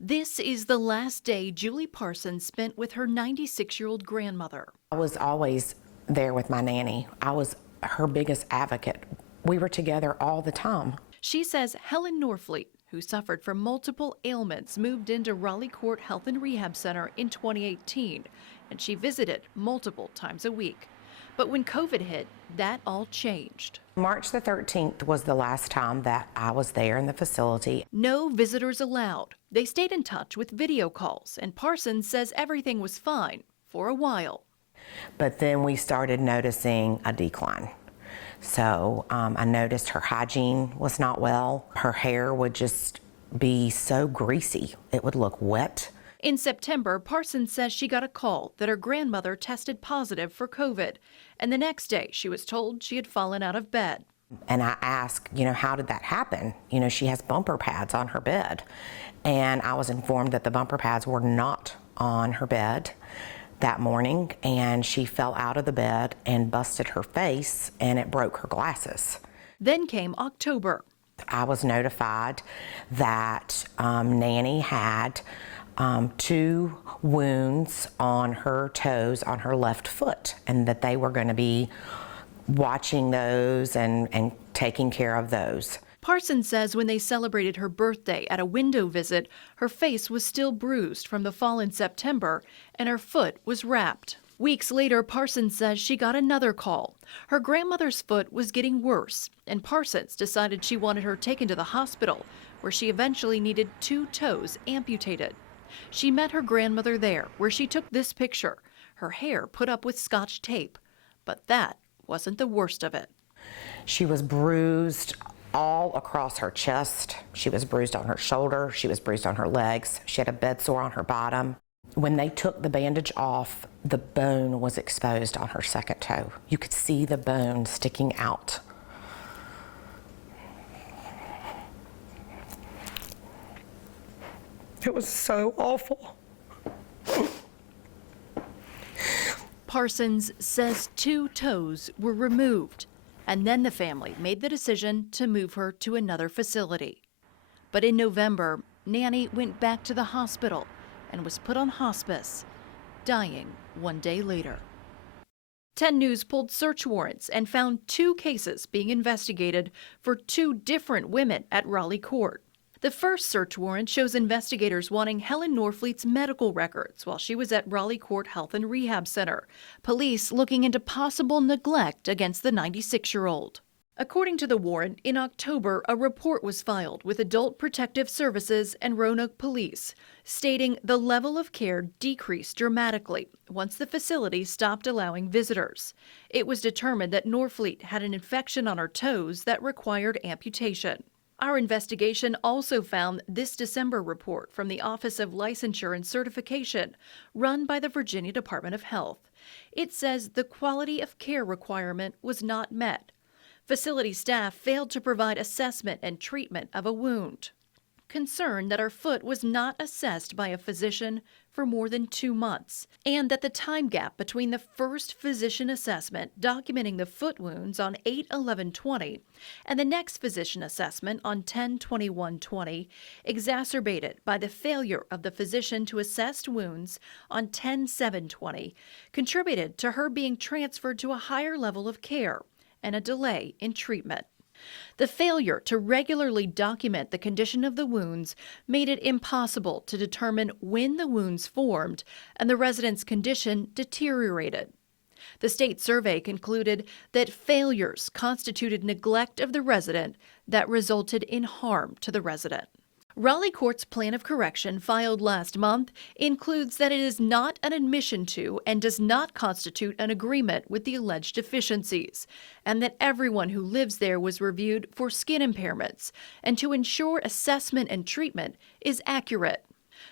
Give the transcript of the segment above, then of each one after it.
This is the last day Julie Parsons spent with her 96-year-old grandmother. I was always there with my nanny. I was her biggest advocate. We were together all the time. She says Helen Norfleet, who suffered from multiple ailments, moved into Raleigh Court Health and Rehab Center in 2018, and she visited multiple times a week. But when COVID hit, that all changed. March the 13th was the last time that I was there in the facility. No visitors allowed. They stayed in touch with video calls, and Parsons says everything was fine for a while. But then we started noticing a decline. So I noticed her hygiene was not well. Her hair would just be so greasy. It would look wet. In September, Parsons says she got a call that her grandmother tested positive for COVID, and the next day she was told she had fallen out of bed. And I asked, how did that happen? She has bumper pads on her bed. And I was informed that the bumper pads were not on her bed that morning, and she fell out of the bed and busted her face, and it broke her glasses. Then came October. I was notified that Nanny had 2 wounds on her toes on her left foot, and that they were going to be watching those and taking care of those. Parsons says when they celebrated her birthday at a window visit, her face was still bruised from the fall in September, and her foot was wrapped. Weeks later, Parsons says she got another call. Her grandmother's foot was getting worse, and Parsons decided she wanted her taken to the hospital, where she eventually needed 2 toes amputated. She met her grandmother there, where she took this picture, her hair put up with Scotch tape. But that wasn't the worst of it. She was bruised all across her chest. She was bruised on her shoulder. She was bruised on her legs. She had a bed sore on her bottom. When they took the bandage off, the bone was exposed on her second toe. You could see the bone sticking out. It was so awful. Parsons says 2 toes were removed, and then the family made the decision to move her to another facility. But in November, Nanny went back to the hospital and was put on hospice, dying 1 day later. 10 News pulled search warrants and found 2 cases being investigated for 2 different women at Raleigh Court. The first search warrant shows investigators wanting Helen Norfleet's medical records while she was at Raleigh Court Health and Rehab Center, police looking into possible neglect against the 96-year-old. According to the warrant, in October, a report was filed with Adult Protective Services and Roanoke Police, stating the level of care decreased dramatically once the facility stopped allowing visitors. It was determined that Norfleet had an infection on her toes that required amputation. Our investigation also found this December report from the Office of Licensure and Certification, run by the Virginia Department of Health. It says the quality of care requirement was not met. Facility staff failed to provide assessment and treatment of a wound. Concerned that her foot was not assessed by a physician for more than 2 months, and that the time gap between the first physician assessment documenting the foot wounds on 8/11/20 and the next physician assessment on 10/21/20 exacerbated by the failure of the physician to assess wounds on 10/7/20 contributed to her being transferred to a higher level of care and a delay in treatment. The failure to regularly document the condition of the wounds made it impossible to determine when the wounds formed and the resident's condition deteriorated. The state survey concluded that failures constituted neglect of the resident that resulted in harm to the resident. Raleigh Court's plan of correction filed last month includes that it is not an admission to and does not constitute an agreement with the alleged deficiencies, and that everyone who lives there was reviewed for skin impairments, and to ensure assessment and treatment is accurate.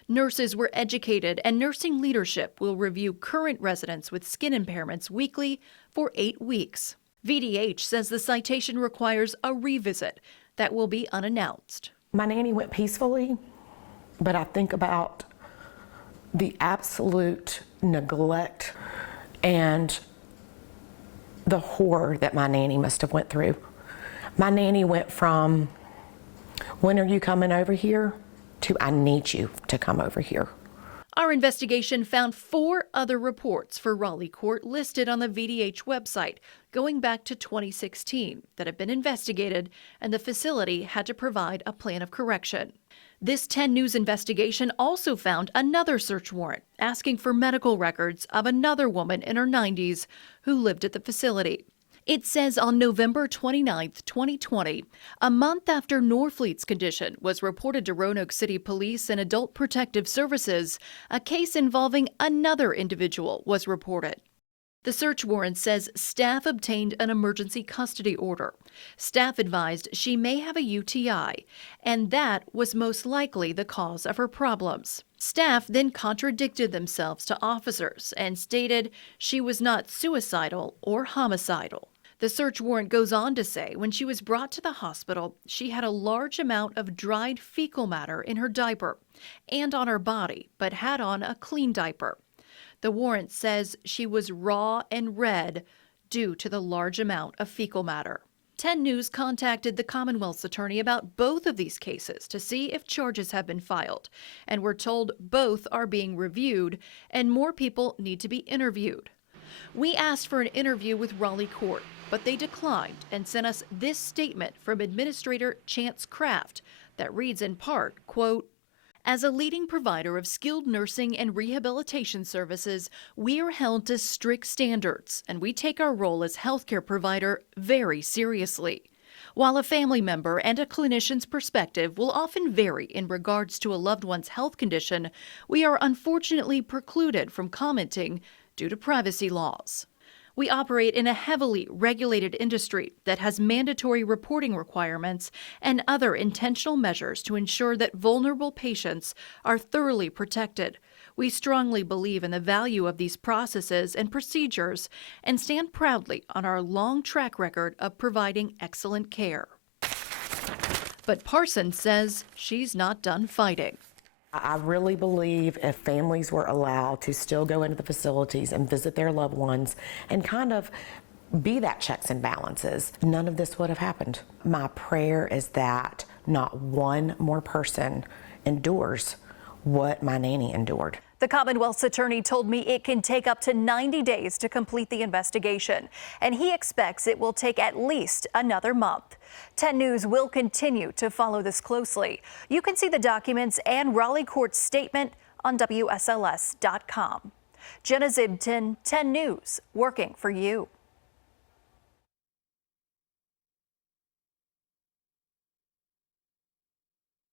Nurses were educated, and nursing leadership will review current residents with skin impairments weekly for 8 weeks. VDH says the citation requires a revisit that will be unannounced. My nanny went peacefully, but I think about the absolute neglect and the horror that my nanny must have went through. My nanny went from, when are you coming over here, to, I need you to come over here. Our investigation found 4 other reports for Raleigh Court listed on the VDH website going back to 2016 that have been investigated, and the facility had to provide a plan of correction. This 10 News investigation also found another search warrant asking for medical records of another woman in her 90s who lived at the facility. It says on November 29, 2020, a month after Norfleet's condition was reported to Roanoke City Police and Adult Protective Services, a case involving another individual was reported. The search warrant says staff obtained an emergency custody order. Staff advised she may have a UTI, and that was most likely the cause of her problems. Staff then contradicted themselves to officers and stated she was not suicidal or homicidal. The search warrant goes on to say when she was brought to the hospital, she had a large amount of dried fecal matter in her diaper and on her body, but had on a clean diaper. The warrant says she was raw and red due to the large amount of fecal matter. 10 News contacted the Commonwealth's attorney about both of these cases to see if charges have been filed, and we're told both are being reviewed and more people need to be interviewed. We asked for an interview with Raleigh Court, but they declined and sent us this statement from Administrator Chance Kraft that reads in part, quote, "As a leading provider of skilled nursing and rehabilitation services, we are held to strict standards, and we take our role as healthcare provider very seriously. While a family member and a clinician's perspective will often vary in regards to a loved one's health condition, we are unfortunately precluded from commenting due to privacy laws. We operate in a heavily regulated industry that has mandatory reporting requirements and other intentional measures to ensure that vulnerable patients are thoroughly protected. We strongly believe in the value of these processes and procedures and stand proudly on our long track record of providing excellent care." But Parsons says she's not done fighting. I really believe if families were allowed to still go into the facilities and visit their loved ones and kind of be that checks and balances, none of this would have happened. My prayer is that not one more person endures what my nanny endured. The Commonwealth's attorney told me it can take up to 90 days to complete the investigation, and he expects it will take at least another month. 10 News will continue to follow this closely. You can see the documents and Raleigh Court's statement on WSLS.com. Jenna Zibton, 10 News, working for you.